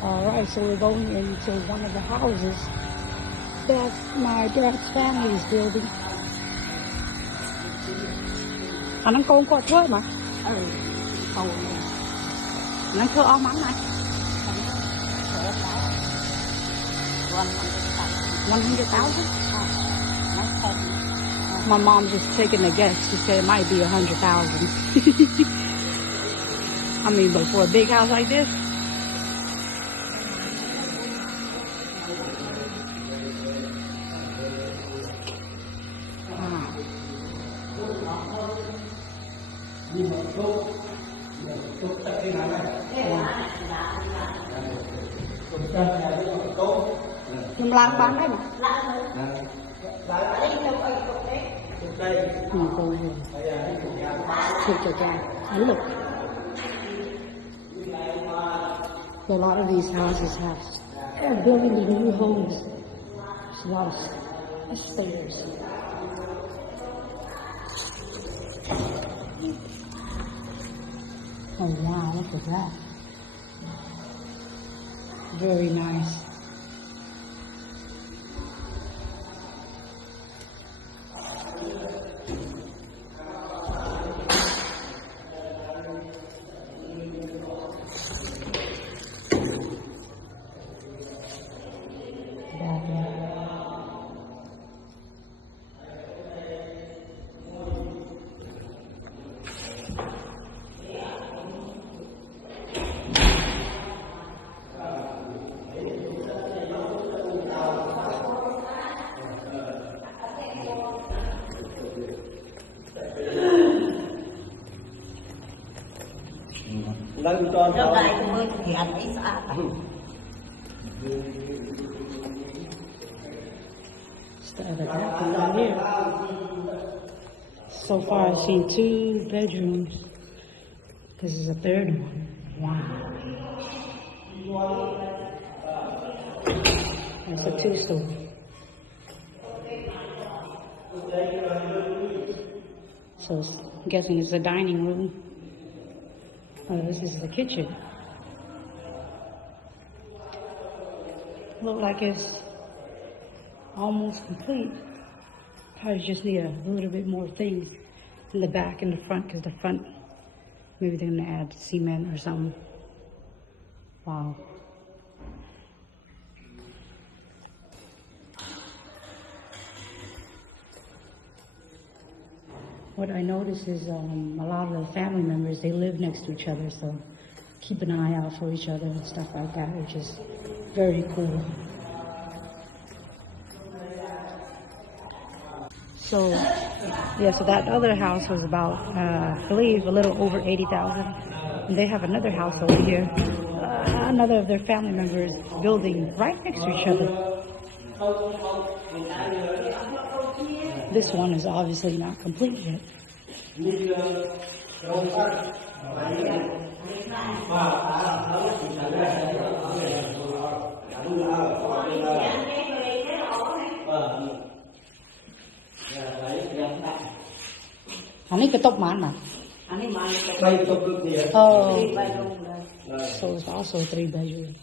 All right, so we're going into one of the houses that my dad's family is building. Anh ăn con quạt thôi mà. Cầu này. Nó thưa ong mắm này. 100,000. My mom just taking a guess. She said it might be 100,000. I mean, but for a big house like this. Nhung lang bán đấy mà. Look. A lot of these houses they're building these new homes. There's a lot of stairs. Oh wow, look at that. Very nice. So far I've seen 2 bedrooms. This is a third one. Wow. That's a 2-story. So I'm guessing it's a dining room. Oh, this is the kitchen. Look like it's almost complete. Probably just need a little bit more things in the back and the front, because the front, maybe they're gonna add cement or something. Wow. What I notice is a lot of the family members, they live next to each other, so keep an eye out for each other and stuff like that, which is very cool. So, yeah, so that other house was about, I believe, a little over 80,000. And they have another house over here, another of their family members building right next to each other. This one is obviously not complete yet. Anh ấy cái tóc mán mà. Oh, so it's also 3 bedroom.